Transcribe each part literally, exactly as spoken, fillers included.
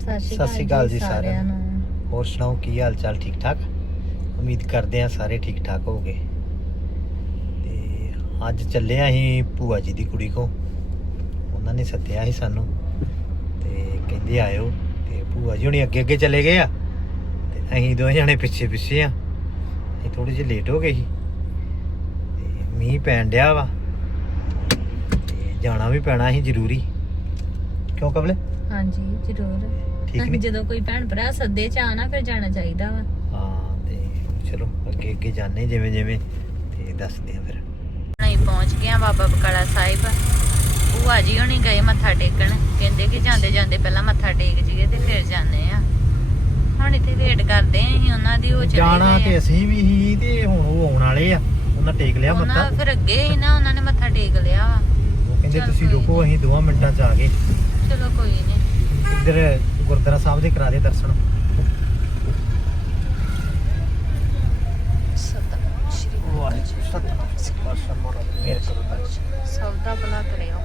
ਸਤਿ ਸ਼੍ਰੀ ਅਕਾਲ ਜੀ ਸਾਰਿਆਂ ਨੂੰ। ਹੋਰ ਸੁਣਾਓ ਕੀ ਹਾਲ ਚਾਲ? ਠੀਕ ਠਾਕ? ਉਮੀਦ ਕਰਦੇ ਆ ਸਾਰੇ ਠੀਕ ਠਾਕ ਹੋਗੇ। ਤੇ ਅੱਜ ਚੱਲੇ ਆ ਅਸੀਂ ਭੂਆ ਜੀ ਦੀ ਕੁੜੀ ਕੋ। ਉਹਨਾਂ ਨੇ ਸੱਦਿਆ ਸੀ ਸਾਨੂੰ ਤੇ ਕਹਿੰਦੇ ਆਇਓ। ਤੇ ਭੂਆ ਜੀ ਹੁਣੀ ਅੱਗੇ ਅੱਗੇ ਚਲੇ ਗਏ ਆ ਤੇ ਅਸੀਂ ਦੋਵੇਂ ਜਣੇ ਪਿੱਛੇ ਪਿੱਛੇ ਆ। ਅਸੀਂ ਥੋੜੇ ਜਿਹੇ ਲੇਟ ਹੋ ਗਏ ਸੀ ਤੇ ਮੀਂਹ ਪੈਣ ਡਿਆ ਵਾ ਤੇ ਜਾਣਾ ਵੀ ਪੈਣਾ ਸੀ ਜ਼ਰੂਰੀ। ਕਿਉਂ ਕਬਲੇ? ਹਾਂਜੀ ਜ਼ਰੂਰ। ਠੀਕ ਨੀ? ਜਦੋਂ ਕੋਈ ਭੈਣ ਭਰਾ ਸੱਦੇ ਚ ਆਣਾ ਫਿਰ ਜਾਣਾ ਚਾਹੀਦਾ ਵਾ। ਹਾਂ ਤੇ ਚਲੋ ਅੱਗੇ ਅੱਗੇ ਜਾਣੇ ਜਿਵੇਂ ਜਿਵੇਂ ਤੇ ਦੱਸਦੇ ਆ ਫਿਰ। ਅਸੀਂ ਪਹੁੰਚ ਗਏ ਆ ਬਾਬਾ ਬਕਾਲਾ ਸਾਹਿਬ। ਭੂਆ ਜੀ ਹੁਣੀ ਗਏ ਮੱਥਾ ਟੇਕਣ। ਕਹਿੰਦੇ ਕਿ ਜਾਂਦੇ ਜਾਂਦੇ ਪਹਿਲਾਂ ਮੱਥਾ ਟੇਕ ਜੀਏ ਤੇ ਫਿਰ ਜਾਂਦੇ ਆ। ਹੁਣ ਇੱਥੇ ਵੇਟ ਕਰਦੇ ਆਂ ਅਸੀਂ ਉਹਨਾਂ ਦੀ। ਉਹ ਚਲੇ ਜਾਣਾ ਤੇ ਅਸੀਂ ਵੀ ਹੀ ਤੇ ਹੁਣ ਉਹ ਆਉਣ ਵਾਲੇ ਆ। ਉਹਨਾਂ ਟੇਕ ਲਿਆ ਮੱਥਾ। ਉਹਨਾਂ ਫਿਰ ਅੱਗੇ ਹੀ ਨਾ ਉਹਨਾਂ ਨੇ ਮੱਥਾ ਟੇਕ ਲਿਆ ਵਾ। ਉਹ ਕਹਿੰਦੇ ਤੁਸੀਂ ਰੁਕੋ ਅਸੀਂ ਦੋ ਮਿੰਟਾਂ ਚ ਆ ਗਏ। ਚਲੋ ਕੋਈ ਨਹੀਂ। ਇੱਧਰ ਗੁਰਦੁਆਰਾ ਸਾਹਿਬ ਦੇ ਕਰਾ ਦੇ ਦਰਸ਼ਨ। ਸਤਿ ਸ਼੍ਰੀ ਅਕਾਲ। ਸਭ ਦਾ ਭਲਾ ਕਰਿਓ।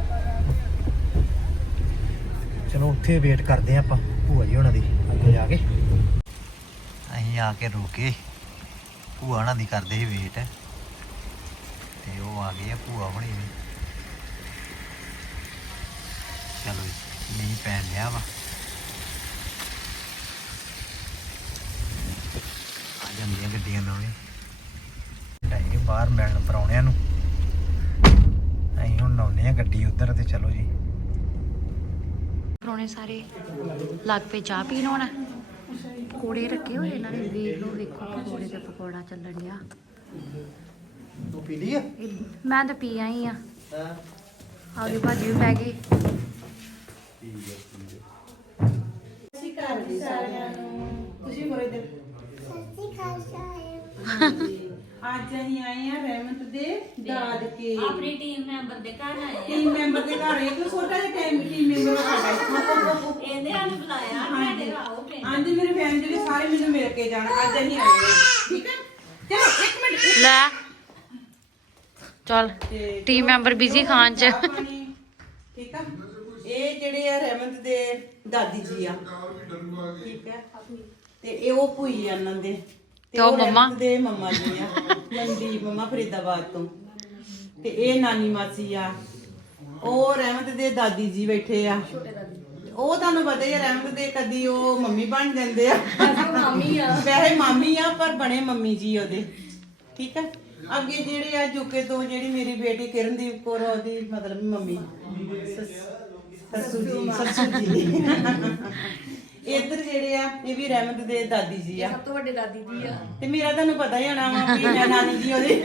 ਚਲੋ ਉੱਥੇ ਵੇਟ ਕਰਦੇ ਆ ਆਪਾਂ ਭੂਆ ਜੀ ਹੋਣਾ ਦੀ। ਅੱਗੇ ਜਾ ਕੇ ਅਸੀਂ ਆ ਕੇ ਰੁਕੇ। ਭੂਆ ਹੋਣਾ ਦੀ ਕਰਦੇ ਸੀ ਵੇਟ ਤੇ ਉਹ ਆ ਗਏ ਆ ਭੂਆ ਹੋਣੀ ਵੀ। ਚਲੋ ਮੀਂਹ ਪੈਣ ਲਿਆ ਵਾ। ਆ ਜਾਂਦੀਆਂ ਗੱਡੀਆਂ ਨਾਲ ਵੀ ਢਾਈ ਬਾਹਰ ਮਿਲਣ ਪਰਾਉਣਿਆਂ ਨੂੰ। ਅਸੀਂ ਹੁਣ ਲਾਉਂਦੇ ਆ ਗੱਡੀ ਉੱਧਰ ਤੇ ਚਲੋ ਜੀ। ਪਰੌਣੇ ਸਾਰੇ ਲੱਗ ਪਏ ਚਾਹ ਪੀਣ। ਹੁਣ ਪਕੌੜੇ ਰੱਖੇ ਹੋਏ ਇਹਨਾਂ ਨੇ। ਵੇਖ ਲਓ, ਵੇਖੋ ਪਕੌੜੇ ਤੇ ਪਕੌੜਾ ਚੱਲਣ ਡਿਆ। ਤੂੰ ਪੀ ਲਈ ਆ? ਮੈਂ ਤਾਂ ਪੀ ਆਈ ਆ। ਆਗੇ ਭਾਜੀ ਵੀ ਪੈ ਗਏ। ਸਤਿ ਸ਼੍ਰੀ ਅਕਾਲ ਜੀ ਸਾਰਿਆਂ ਨੂੰ। ਤੁਸੀਂ ਬੋਲੋ ਇੱਧਰ। ਸਤਿ ਸ਼੍ਰੀ ਅਕਾਲ ਸਾਰਿਆਂ ਨੂੰ। ਅੱਜ ਅਸੀਂ ਆਏ ਆ ਰਹਿਮਤ ਦੇ ਦਾਦਕੇ। ਆਪਣੀ ਟੀਮ ਮੈਂਬਰ ਦੇ ਘਰ ਆਏ। ਟੀਮ ਮੈਂਬਰ ਦੇ ਘਰ ਇੱਕ ਛੋਟਾ ਜਿਹਾ ਟੀਮ ਟੀਮ ਮੈਂਬਰ ਸਾਡਾ ਇੱਥੋਂ। ਇਹਨੇ ਸਾਨੂੰ ਬੁਲਾਇਆ। ਹਾਂਜੀ ਹਾਂਜੀ ਮੇਰੇ ਫੈਨ ਜਿਹੜੇ ਸਾਰੇ ਮੈਨੂੰ ਮਿਲ ਕੇ ਜਾਣ। ਅੱਜ ਅਸੀਂ ਆਏ ਆ। ਠੀਕ ਹੈ ਚਲੋ ਇੱਕ ਮਿੰਟ ਇੱਕ- ਲੈ ਚੱਲ ਤੇ ਟੀਮ ਮੈਂਬਰ ਬਿਜ਼ੀ ਖਾਨ ਚ। ਚਾਹ ਪਾਣੀ, ਠੀਕ ਆ। ਇਹ ਜਿਹੜੇ ਆ ਰਹਿਮਤ ਦੇ ਦਾਦੀ ਜੀ ਆ। ਠੀਕ ਹੈ ਤੇ ਇਹ ਉਹ ਭੂਈ ਆ ਇਹਨਾਂ ਦੇ ਤੇ ਉਹ ਮੰਮਾ? ਰਹਿਮਤ ਦੇ ਮੰਮਾ ਜੀ ਆ। ਮਨਦੀਪ ਮੰਮਾ ਫਰੀਦਾਬਾਦ ਤੋਂ। ਤੇ ਇਹ ਨਾਨੀ ਮਾਸੀ ਆ। ਉਹ ਰਹਿਮਤ ਦੇ ਦਾਦੀ ਜੀ ਬੈਠੇ ਆ। ਉਹ ਤੁਹਾਨੂੰ ਪਤਾ ਹੀ ਆ ਰਹਿਮਤ ਦੇ ਕਦੀ ਉਹ ਮੰਮੀ ਬਣ ਜਾਂਦੇ ਆ। ਮਾਮੀ ਆ ਵੈਸੇ ਮਾਮੀ ਆ ਪਰ ਬਣੇ ਮੰਮੀ ਜੀ ਉਹਦੇ। ਠੀਕ ਹੈ ਅੱਗੇ ਜਿਹੜੇ ਆ ਯੂਕੇ ਤੋਂ ਜਿਹੜੀ ਮੇਰੀ ਬੇਟੀ ਕਿਰਨਦੀਪ ਕੌਰ ਉਹਦੀ ਮਤਲਬ ਮੰਮੀ ਸੱਸੂ ਜੀ ਸੱਸੂ ਜੀ। ਇੱਧਰ ਜਿਹੜੇ ਆ ਇਹ ਵੀ ਰਹਿਮਤ ਦੇ ਦਾਦੀ ਜੀ ਆ। ਸਭ ਤੋਂ ਵੱਡੇ ਦਾਦੀ ਜੀ ਆ। ਤੇ ਮੇਰਾ ਤੁਹਾਨੂੰ ਪਤਾ ਹੀ ਹੋਣਾ ਵਾ ਵੀ ਮੈਂ ਨਾਨੀ ਜੀ ਉਹਦੇ।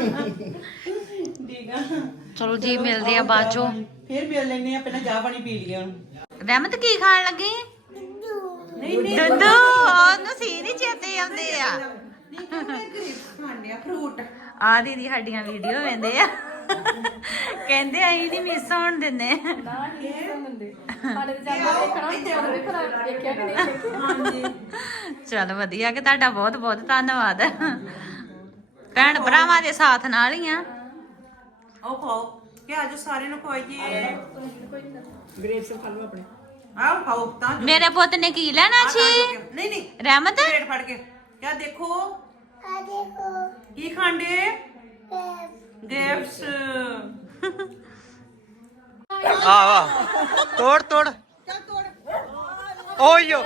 ਠੀਕ ਆ ਚਲੋ ਜੀ ਮਿਲਦੇ ਆ ਬਾਅਦ ਚੋਂ। ਫਿਰ ਮਿਲ ਲੈਨੇ ਆ। ਪਹਿਲਾਂ ਚਾਹ ਪਾਣੀ ਪੀ ਲਈਏ ਹੁਣ। ਰਹਿਮਤ ਕੀ ਖਾਣ ਲੱਗੀ? ਨਹੀਂ ਨਹੀਂ ਦੁੱਧ। ਉਹਨੂੰ ਸੀ ਨਹੀਂ ਚੇਤੇ ਆਉਂਦੇ ਆ। ਨਹੀਂ ਖਾਣ ਡਿਆ ਫਰੂਟ। ਆ ਦੀਦੀ ਸਾਡੀਆਂ ਵੀਡੀਓ ਵੇਂਦੇ ਆ। ਕਹਿੰਦੇ ਅਸੀਂ ਨਹੀਂ ਮਿਸ ਹੋਣ ਦਿੰਦੇ। ਚਲ ਵਧੀਆ ਕਿ ਤੁਹਾਡਾ ਬਹੁਤ ਬਹੁਤ ਧੰਨਵਾਦ। ਭੈਣ ਭਰਾਵਾਂ ਦੇ ਸਾਥ ਨਾਲ ਹੀ ਆ। ਆਓ ਖਾਓ ਕਿ ਆਜੋ ਸਾਰਿਆਂ ਨੂੰ ਖਵਾਈਏ। ਗ੍ਰੇਪਸ ਖਾ ਲਓ ਆਪਣੇ। ਆਓ ਖਾਓ ਤਾਂ। ਮੇਰੇ ਪੁੱਤ ਨੇ ਕੀ ਲੈਣਾ ਸੀ? ਨਹੀਂ ਨਹੀਂ ਰਹਿਮਤ ਪਲੇਟ ਫੜ ਕੇ ਕਿਆ ਦੇਖੋ ਆ ਦੇਖੋ ਕੀ ਖਾਂਦੇ ਗ੍ਰੇਪਸ। ਆ ਵਾ ਤੋੜ ਤੋੜ ਓਯੋ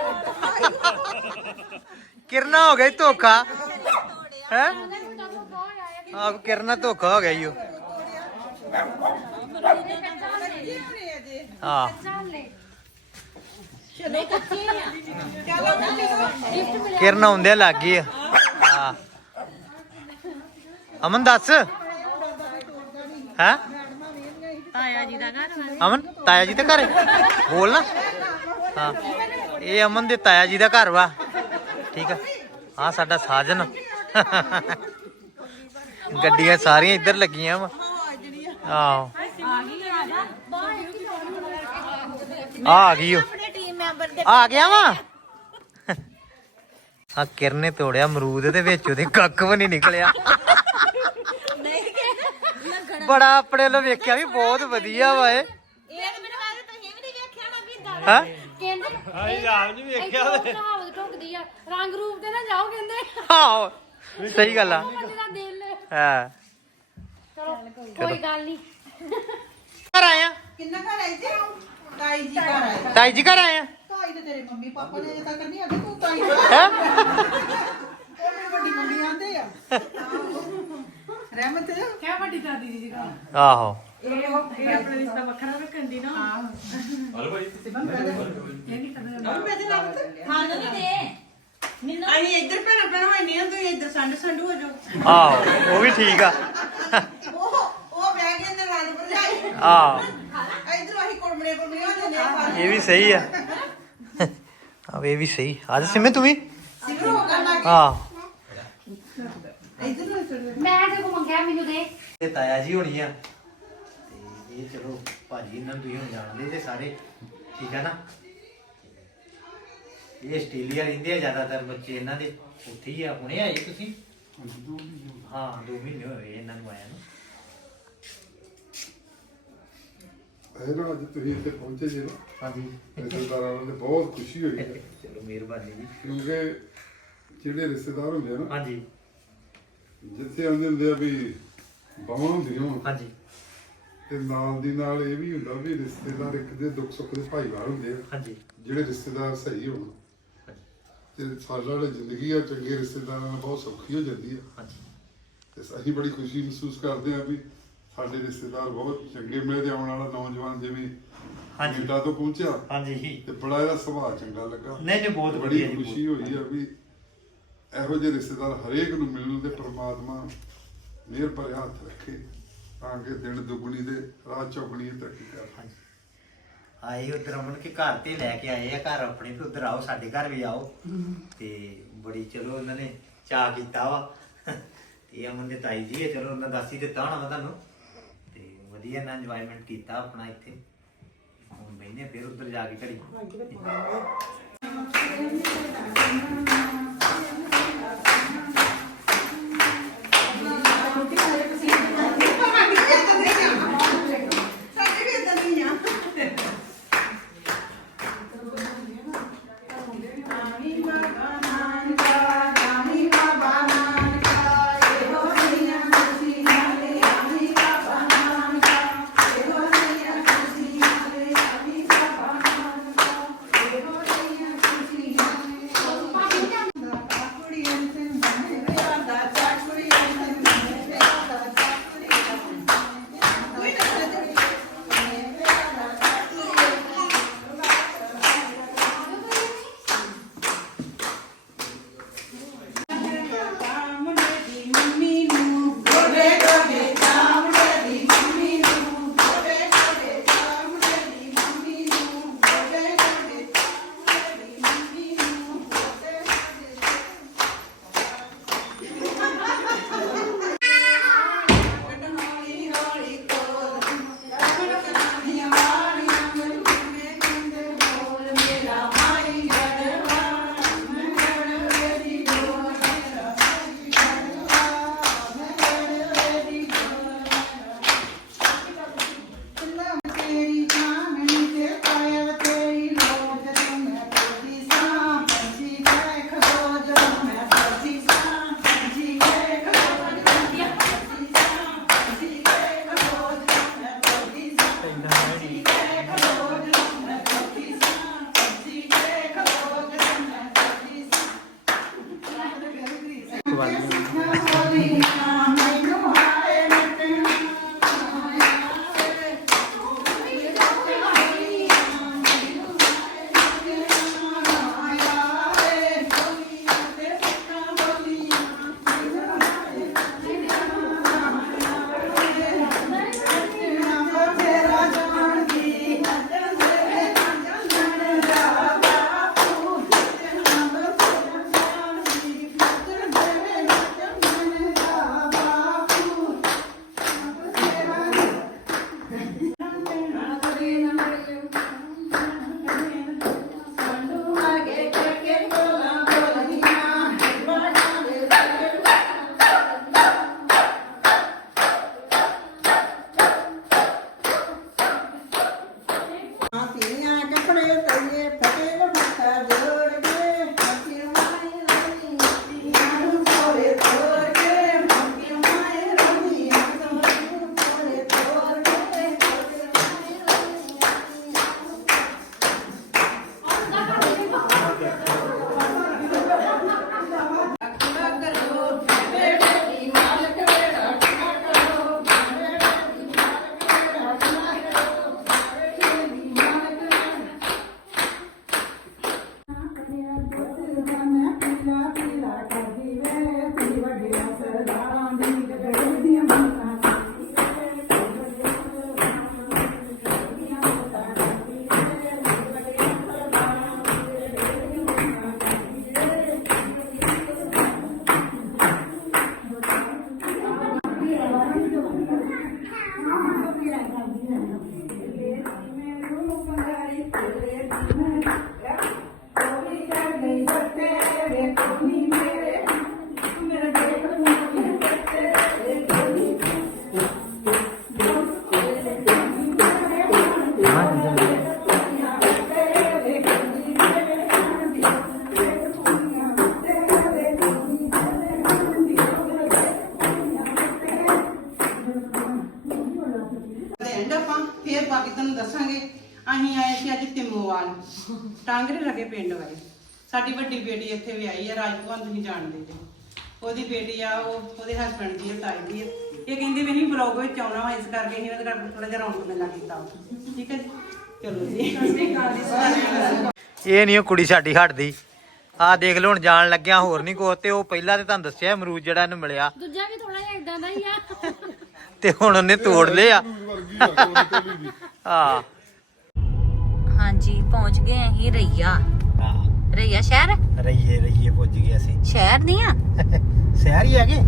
ਕਿਰਨਾ ਹੋ ਗਈ ਧੋਖਾ ਹੈ। ਆ ਕਿਰਨਾ ਧੋਖਾ ਹੋ ਗਿਆ ਈਓ। ਹਾਂ ਕਿਰਨ ਆਉਂਦੇ ਲੱਗ ਗਈ ਆ। ਹਾਂ ਅਮਨ ਦੱਸ ਹੈ। ਤਾਇਆ ਜੀ ਦਾ ਘਰ ਵਾ। ਅਮਨ ਤਾਇਆ ਜੀ ਦਾ ਘਰ ਹੈ? ਬੋਲ ਨਾ। ਹਾਂ ਇਹ ਅਮਨ ਦੇ ਤਾਇਆ ਜੀ ਦਾ ਘਰ ਵਾ। ਠੀਕ ਆ ਆ ਸਾਡਾ ਸਾਜਨ। ਗੱਡੀਆਂ ਸਾਰੀਆਂ ਇੱਧਰ ਲੱਗੀਆਂ ਵਾ। ਆਹੋ ਆ ਗਈ ਉਹ ਆ ਗਿਆ ਵਾ। ਆ ਕਿਰਨੇ ਤੋੜਿਆ ਅਮਰੂਦ ਦੇ ਵਿੱਚ ਉਹਦੇ ਕੱਖ ਵੀ ਨਹੀਂ ਨਿਕਲਿਆ। ਬੜਾ ਆਪਣੇ ਵੱਲੋਂ ਵੇਖਿਆ ਵੀ ਬਹੁਤ ਵਧੀਆ ਵਾ ਇਹ। ਹਾਂ ਕਹਿੰਦੇ ਅਸੀਂ ਆਪ ਨੀ ਵੇਖਿਆ ਇੱਥੇ ਉਹ ਉਹਦੇ। ਕਹਾਵਤ ਢੁੱਕਦੀ ਆ ਰੰਗ ਰੂਪ ਤੇ ਨਾ ਜਾਓ ਕਹਿੰਦੇ ਆਹੋ ਸਹੀ ਗੱਲ ਆ ਉਹ ਬੰਦੇ ਦਾ ਦਿਲ ਹਾਂ ਚਲੋ ਕੋਈ ਗੱਲ ਨਹੀਂ ਘਰ ਆਇਆ ਕਿੰਨਾ ਘਰ ਆਈ ਜੀ ਤਾਈ ਜੀ ਘਰ ਆਏ ਤਾਈ ਜੀ ਘਰ ਆਇਆ ਤਾਈ ਤੇ ਤੇਰੇ ਮੰਮੀ ਪਾਪਾ ਨੇ ਤਾਂ ਕਰਨੀ ਆ ਤੂੰ ਤਾਈ ਹੈ ਉਹ ਮੇਰੀ ਵੱਡੀ ਮੰਮੀ ਆਂਦੇ ਆ ਰਹਿਮਤ ਕਿਆ ਵੱਡੀ ਦਾਦੀ ਜੀ ਦਾ ਆਹੋ ਇਹ ਇਹ ਆਪਣੇ ਰਿਸ਼ਤਾ ਵੱਖਰਾ ਰੱਖਣ ਦੀ ਨਾ ਹਾਂ ਹਲੋ ਭਾਈ ਸਿਮਨ ਇਹ ਨਹੀਂ ਕਰਦਾ ਮੈਂ ਤੇ ਲੱਗਦਾ ਹਾਂ ਨਹੀਂ ਦੇ ਮੈਨੂੰ ਅਸੀਂ ਇੱਧਰ ਭੈਣਾ ਭੈਣਾ ਹੋਣੀ ਆ ਤੁਸੀਂ ਇੱਧਰ ਸੰਡ ਸੰਡ ਹੋ ਜਾਓ ਆਹੋ ਉਹ ਵੀ ਠੀਕ ਆ ਉਹ ਉਹ ਬਹਿ ਗਏ ਨੇ ਨਾਲ ਭਰਜਾਈ ਆਹੋ ਇੱਧਰ ਅਸੀਂ ਕੁੜਮੜੇ ਕੁੜਮੜੇ ਹੋ ਜਾਂਦੇ ਆ ਸਾਰੇ ਇਹ ਵੀ ਸਹੀ ਆ ਆ ਇਹ ਵੀ ਸਹੀ ਅੱਜ ਸਿਮੇ ਤੂੰ ਵੀ ਸਿਮਰ ਹੋ ਕਰਨਾ ਹਾਂ ਇੱਧਰ ਨੂੰ ਚੜ ਮੈਂ ਤੇ ਕੋ ਮੰਗਿਆ ਮੈਨੂੰ ਦੇ ਇਹ ਤਾਇਆ ਜੀ ਹੋਣੀ ਆ ਤੇ ਇਹ ਚਲੋ ਭਾਜੀ ਇਹਨਾਂ ਨੂੰ ਤੁਸੀਂ ਹੁਣ ਜਾਣਦੇ ਜੇ ਸਾਰੇ ਠੀਕ ਆ ਨਾ ਇਹ ਆਸਟ੍ਰੇਲੀਆ ਰਹਿੰਦੇ ਆ ਜ਼ਿਆਦਾਤਰ ਬੱਚੇ ਇਹਨਾਂ ਦੇ ਉੱਥੇ ਹੀ ਆ ਹੁਣੇ ਆਏ ਤੁਸੀਂ ਹਾਂ ਦੋ ਮਹੀਨੇ ਹੋਏ ਇਹਨਾਂ ਨੂੰ ਆਇਆ ਨੂੰ ਇਹ ਨਾ ਅੱਜ ਤੁਸੀਂ ਇੱਥੇ ਪਹੁੰਚੇ ਜੇ ਨਾ ਹਾਂਜੀ ਰਿਸ਼ਤੇਦਾਰਾਂ ਨੂੰ ਤੇ ਬਹੁਤ ਖੁਸ਼ੀ ਹੋਈ ਹੈ ਚਲੋ ਮਿਹਰਬਾਨੀ ਜੀ ਕਿਉਂਕਿ ਜਿਹੜੇ ਰਿਸ਼ਤੇਦਾਰ ਹੁੰਦੇ ਆ ਨਾ ਹਾਂਜੀ ਜਿੱਥੇ ਆਉਂਦੇ ਹੁੰਦੇ ਆ ਵੀ ਬਾਹਾਂ ਹੁੰਦੀਆਂ ਹੋਣ ਹਾਂਜੀ ਤੇ ਨਾਲ ਦੀ ਨਾਲ ਇਹ ਵੀ ਹੁੰਦਾ ਵੀ ਰਿਸ਼ਤੇਦਾਰ ਇੱਕ ਦੇ ਦੁੱਖ ਸੁੱਖ ਦੇ ਭਾਈਵਾਲ ਹੁੰਦੇ ਆ ਹਾਂਜੀ ਜਿਹੜੇ ਰਿਸ਼ਤੇਦਾਰ ਸਹੀ ਹੋਣ ਤੇ ਸਾਡਾ ਜਿਹੜੀ ਜ਼ਿੰਦਗੀ ਆ ਚੰਗੇ ਰਿਸ਼ਤੇਦਾਰਾਂ ਨਾਲ ਬਹੁਤ ਸੌਖੀ ਹੋ ਜਾਂਦੀ ਆ ਹਾਂਜੀ ਤੇ ਅਸੀਂ ਬੜੀ ਖੁਸ਼ੀ ਮਹਿਸੂਸ ਕਰਦੇ ਆ ਵੀ ਸਾਡੇ ਰਿਸ਼ਤੇਦਾਰ ਬਹੁਤ ਚੰਗੇ ਮਿਲੇ ਆਉਣ ਵਾਲਾ ਨੌਜਵਾਨ ਜਿਵੇਂ ਹਾਂਜੀ। ਕੈਨੇਡਾ ਤੋਂ ਪਹੁੰਚਿਆ ਹਾਂਜੀ ਤੇ ਬੜਾ ਇਹਦਾ ਸੁਭਾਅ ਚੰਗਾ ਲੱਗਾ ਨਹੀਂ ਨਹੀਂ ਬਹੁਤ ਬੜੀ ਵਧੀਆ ਜੀ ਖੁਸ਼ੀ ਹੋਈ ਆ ਵੀ ਇਹੋ ਜਿਹੇ ਰਿਸ਼ਤੇਦਾਰ ਹਰੇਕ ਨੂੰ ਮਿਲਣ ਦੇ ਪ੍ਰਮਾਤਮਾ ਮਿਹਰ ਭਰਿਆ ਹੱਥ ਰੱਖੇ ਤਾਂ ਕਿ ਦਿਨ ਦੁੱਗਣੀ ਦੇ ਰਾਤ ਚੌਗਣੀ ਤਰੱਕੀ ਕਰ ਹਾਂਜੀ ਆਏ ਉਧਰ ਅਮਨ ਕੇ ਘਰ ਤੇ ਲੈ ਕੇ ਆਏ ਆ ਘਰ ਆਪਣੇ ਤੇ ਉਧਰ ਆਓ ਸਾਡੇ ਘਰ ਵੀ ਆਓ ਤੇ ਬੜੀ ਚਲੋ ਉਹਨਾਂ ਨੇ ਚਾਹ ਕੀਤਾ ਵਾ ਤੇ ਅਮਨ ਦੇ ਤਾਈ ਜੀ ਹੈ ਚਲੋ ਉਹਨਾਂ ਦੱਸ ਹੀ ਦਿੱਤਾ ਹੋਣਾ ਵਾ ਤੁਹਾਨੂੰ ਤੇ ਵਧੀਆ ਨਾ ਇੰਜੋਇਮੈਂਟ ਕੀਤਾ ਆਪਣਾ ਇੱਥੇ ਹੁਣ ਬੈਠੇ ਫਿਰ ਉਧਰ ਜਾ ਕੇ ਘੜੀ ਕਾਂਗਰੇ ਲੱਗੇ ਪਿੰਡ ਵਾਲੇ। ਸਾਡੀ ਵੱਡੀ ਬੇਟੀ ਇੱਥੇ ਵਿਆਹੀ ਆ ਰਾਜਪੁਰਾ, ਤੁਸੀਂ ਜਾਣਦੇ ਜੀ। ਉਹਦੀ ਬੇਟੀ ਆ, ਉਹ ਉਹਦੇ ਹਸਬੰਡ ਦੀ ਤਾਈ ਦੀ ਆ। ਇਹ ਕਹਿੰਦੇ ਵੀ ਨਹੀਂ ਬਲੌਗ ਵਿੱਚ ਆਉਣਾ ਵਾ, ਇਸ ਕਰਕੇ ਅਸੀਂ ਉਹਦੇ ਨਾਲ ਥੋੜਾ ਜਿਹਾ ਰੌਣਕ ਮੇਲਾ ਕੀਤਾ ਵਾ। ਠੀਕ ਹੈ ਜੀ, ਚਲੋ ਜੀ। ਇਹ ਨਹੀਂ ਉਹ ਕੁੜੀ ਸਾਡੀ ਹਟਦੀ। ਆ ਦੇਖ ਲਓ ਹੁਣ ਜਾਣ ਲੱਗਿਆ ਹੋਰ ਨਹੀਂ ਕੋ ਤੇ ਉਹ ਪਹਿਲਾਂ ਤੇ ਤੁਹਾਨੂੰ ਦੱਸਿਆ ਅਮਰੂਦ ਜਿਹੜਾ ਇਹਨੂੰ ਮਿਲਿਆ ਦੂਜਾ ਵੀ ਥੋੜਾ ਜਿਹਾ ਇਦਾਂ ਦਾ ਹੀ ਆ ਤੇ ਹੁਣ ਉਹਨੇ ਤੋੜ ਲਿਆ। ਵਰਗੀ ਆ ਕੋਈ ਵੀ। ਹਾਂ ਹਾਂਜੀ ਪਹੁੰਚ ਗਏ ਅਸੀਂ ਰਈਆ। ਹਾਂ ਰਈਆ ਸ਼ਹਿਰ ਰਈਏ ਰਈਏ ਪੁੱਜ ਗਏ ਅਸੀਂ। ਸ਼ਹਿਰ ਨਹੀਂ ਆ ਸ਼ਹਿਰ ਹੀ ਹੈਗੇ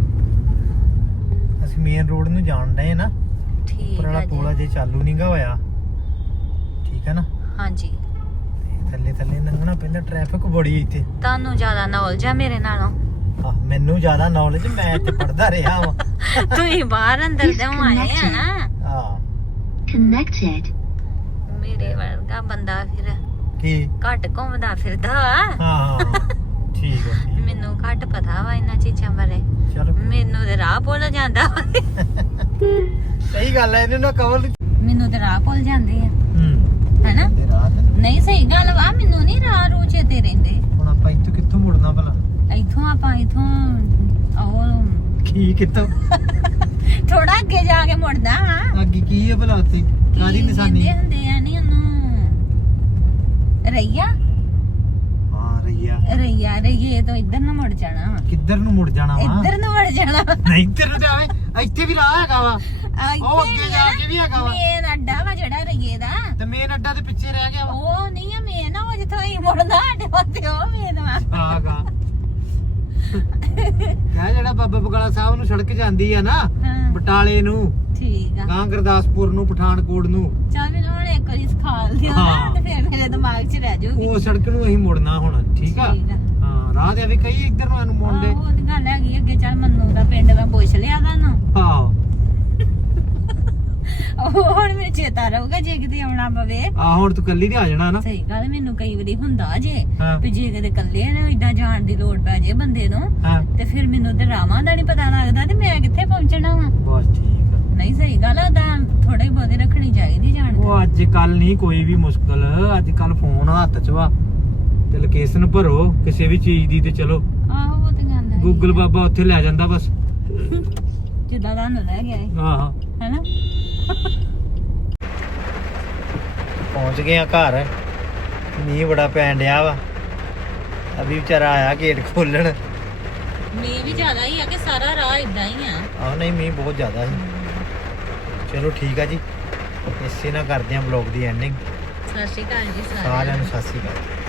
ਅਸੀਂ, ਮੇਨ ਰੋਡ ਨੂੰ ਜਾਣ ਡਏ ਨਾ। ਠੀਕ ਪੁਰਾਣਾ ਆ ਪੋਲਾ ਜੀ। ਜੇ ਚਾਲੂ ਨਹੀਂਗਾ ਹੋਇਆ। ਠੀਕ ਹੈ ਨਾ, ਹਾਂਜੀ ਤੇ ਥੱਲੇ ਥੱਲੇ ਲੰਘਣਾ ਪੈਂਦਾ, ਟ੍ਰੈਫਿਕ ਬੜੀ ਇੱਥੇ। ਤੁਹਾਨੂੰ ਜ਼ਿਆਦਾ ਨੌਲੇਜ ਆ ਮੇਰੇ ਨਾਲੋਂ। ਆਹ ਮੈਨੂੰ ਜ਼ਿਆਦਾ ਨੌਲੇਜ, ਮੈਂ ਇੱਥੇ ਪੜਦਾ ਰਿਹਾ ਵਾਂ। ਤੁਸੀਂ ਬਾਹਰ ਅੰਦਰ ਦੇ ਆਏ ਆ ਨਾ। ਹਾਂ Connected. ਮੇਰੇ ਵਰਗਾ ਬੰਦਾ ਫਿਰ ਕੀ ਘੱਟ ਘੁੰਮਦਾ ਫਿਰਦਾ ਵਾ। ਹਾਂ ਹਾਂ ਠੀਕ ਹੈ ਠੀਕ। ਮੈਨੂੰ ਘੱਟ ਪਤਾ ਵਾ ਇਹਨਾਂ ਚੀਜ਼ਾਂ ਬਾਰੇ। ਚਲੋ ਮੈਨੂੰ ਤੇ ਰਾਹ ਭੁੱਲ ਜਾਂਦਾ ਵਾ। ਸਹੀ ਗੱਲ ਹੈ, ਇਹਨੂੰ ਨਾ ਕਵਰ। ਮੈਨੂੰ ਤੇ ਰਾਹ ਭੁੱਲ ਜਾਂਦੇ ਆ ਹੂੰ ਹੈਨਾ। ਤੇ ਰਾਤ ਨਹੀਂ ਸਹੀ ਗੱਲ ਵਾ, ਮੈਨੂੰ ਨਹੀਂ ਰਾਹ ਰੂਹ ਚੇਤੇ ਰਹਿੰਦੇ। ਹੁਣ ਆਪਾਂ ਇੱਥੋਂ ਕਿੱਥੋਂ ਮੁੜਨਾ ਭਲਾ? ਇੱਥੋਂ ਆਪਾਂ ਇੱਥੋਂ ਉਹ ਕੀ ਕਿੱਥੋਂ ਥੋੜਾ ਅੱਗੇ ਜਾ ਕੇ ਮੁੜਦਾ ਹਾਂ। ਅੱਗੇ ਕੀ ਹੈ ਭਲਾ ਉੱਥੇ? ਕਾਦੀ ਨਿਸ਼ਾਨੀ? ਕਹਿੰਦੇ ਹੁੰਦੇ ਆ ਨਹੀਂ ਉਹਨੂੰ ਰਈਆ। ਹਾਂ ਰਈਆ। ਰਈਆ ਰਈਏ ਤੋਂ ਇੱਧਰ ਨੂੰ ਮੁੜ ਜਾਣਾ ਵਾ। ਕਿੱਧਰ ਨੂੰ ਮੁੜ ਜਾਣਾ ਵਾ? ਇੱਧਰ ਨੂੰ ਮੁੜ ਜਾਣਾ ਵਾ। ਨਹੀਂ ਇੱਧਰ ਨੂੰ ਤੇ ਆਵੇ, ਇੱਥੇ ਵੀ ਰਾਹ ਹੈਗਾ ਵਾ। ਆ ਇੱਥੇ ਉਹ ਅੱਗੇ ਜਾ ਕੇ ਵੀ ਹੈਗਾ ਵਾ। ਮੇਨ ਅੱਡਾ ਵਾ ਜਿਹੜਾ ਰਈਏ ਦਾ। ਤੇ ਮੇਨ ਅੱਡਾ ਤੇ ਪਿੱਛੇ ਰਹਿ ਗਿਆ ਵਾ। ਉਹ ਨਹੀਂ ਆ ਮੇਨ, ਉਹ ਜਿੱਥੋਂ ਹੀ ਮੁੜਨਾ ਅੱਡੇ ਉੱਤੇ ਉਹ ਮੇਨ ਵਾ। ਆਗਾ ਕਹ ਜਿਹੜਾ ਬਾਬਾ ਬਗਾਲਾ ਸਾਹਿਬ ਨੂੰ ਸੜਕ ਜਾਂਦੀ ਆ ਨਾ ਹਾਂ ਬਟਾਲੇ ਨੂੰ, ਠੀਕ ਆ। ਗਾਂ ਗੁਰਦਾਸਪੁਰ ਨੂੰ, ਪਠਾਨਕੋਟ ਨੂੰ, ਚੱਲ ਮੈਨੂੰ ਹੁਣ ਇੱਕ ਵਾਰੀ ਸਿਖਾ ਦਿਓ ਨਾ ਹਾਂ। ਤੇ ਫਿਰ ਮੇਰੇ ਦਿਮਾਗ 'ਚ ਰਹਿ ਜਾਊਗੀ। ਉਹ ਸੜਕ ਨੂੰ ਅਸੀਂ ਮੁੜਨਾ ਹੁਣ। ਠੀਕ ਆ ਠੀਕ ਆ। ਹਾਂ ਰਾਹ ਤੇ ਵੀ ਕਈ ਇੱਧਰ ਨੂੰ ਇਹਨੂੰ ਮੁੜਦੇ। ਆਹੋ ਉਹ ਤੇ ਗੱਲ ਹੈਗੀ ਅੱਗੇ। ਚੱਲ ਮੰਨੂ ਦਾ ਪਿੰਡ ਦਾ ਪੁੱਛ ਲਿਆ ਤੁਹਾਨੂੰ। ਹਾਂ ਉਹ ਹੁਣ ਮੈਨੂੰ ਚੇਤਾ ਰਹੂਗਾ ਜੇ ਕਿਤੇ ਆਉਣਾ ਪਵੇ। ਆ ਹੁਣ ਤੂੰ ਕੱਲੀ ਤੇ ਆ ਜਾਣਾ ਨਾ। ਸਹੀ ਗੱਲ, ਮੈਨੂੰ ਕਈ ਵਾਰੀ ਹੁੰਦਾ ਜੇ ਹਾਂ। ਵੀ ਜੇ ਕਿਤੇ ਇਕੱਲੇ ਨੇ ਏਦਾਂ ਜਾਣ ਦੀ ਲੋੜ ਪੈ ਜੇ ਬੰਦੇ ਨੂੰ ਹਾਂ ਤੇ ਫਿਰ ਮੈਨੂੰ ਤੇ ਰਾਵਾਂ ਦਾ ਨਹੀਂ ਪਤਾ ਲੱਗਦਾ ਤੇ ਮੈਂ ਕਿੱਥੇ ਪਹੁੰਚਣਾ ਵਾ। ਬਸ ਠੀਕ ਆ। ਨਹੀਂ ਸਹੀ ਗੱਲ ਆ, ਤਾਂ ਥੋੜੇ ਬਹੁਤੇ ਰੱਖਣੀ ਚਾਹੀਦੀ ਜਾਣ ਦੀ। ਉਹ ਅੱਜ ਕੱਲ ਨਹੀਂ ਕੋਈ ਵੀ ਮੁਸ਼ਕਲ, ਅੱਜ ਕੱਲ ਫੋਨ ਹੱਥ 'ਚ ਵਾ ਤੇ ਲੋਕੇਸ਼ਨ ਭਰੋ ਕਿਸੇ ਵੀ ਚੀਜ਼ ਦੀ ਤੇ ਚਲੋ ਆਹੋ ਉਹ ਤੇ ਗੱਲ ਹੈ। ਗੂਗਲ ਬਾਬਾ ਉੱਥੇ ਲੈ ਜਾਂਦਾ ਬਸ। ਜਿੱਦਾਂ ਤੁਹਾਨੂੰ ਲੈ ਗਿਆ ਸੀ, ਆਹ ਹੈਨਾ। ਪਹੁੰਚ ਗਏ ਆ ਘਰ। ਮੀਂਹ ਬੜਾ ਪੈਣ ਡਿਆ ਵਾ। ਅਭੀ ਵਿਚਾਰਾ ਆਇਆ ਗੇਟ ਖੋਲਣ। ਮੀਂਹ ਵੀ ਜ਼ਿਆਦਾ ਹੀ ਆ ਕਿ ਸਾਰਾ ਰਾਹ ਇਦਾਂ ਹੀ ਆ। ਆਹ ਨਹੀਂ ਮੀਂਹ ਬਹੁਤ ਜ਼ਿਆਦਾ ਸੀ। ਚਲੋ ਠੀਕ ਆ ਜੀ, ਇਸੇ ਨਾਲ ਕਰਦੇ ਆ ਵਲੌਗ ਦੀ ਐਂਡਿੰਗ। ਸਤਿ ਸ਼੍ਰੀ ਅਕਾਲ ਜੀ ਸਾਰਿਆਂ ਨੂੰ ਸਤਿ ਸ਼੍ਰੀ ਅਕਾਲ।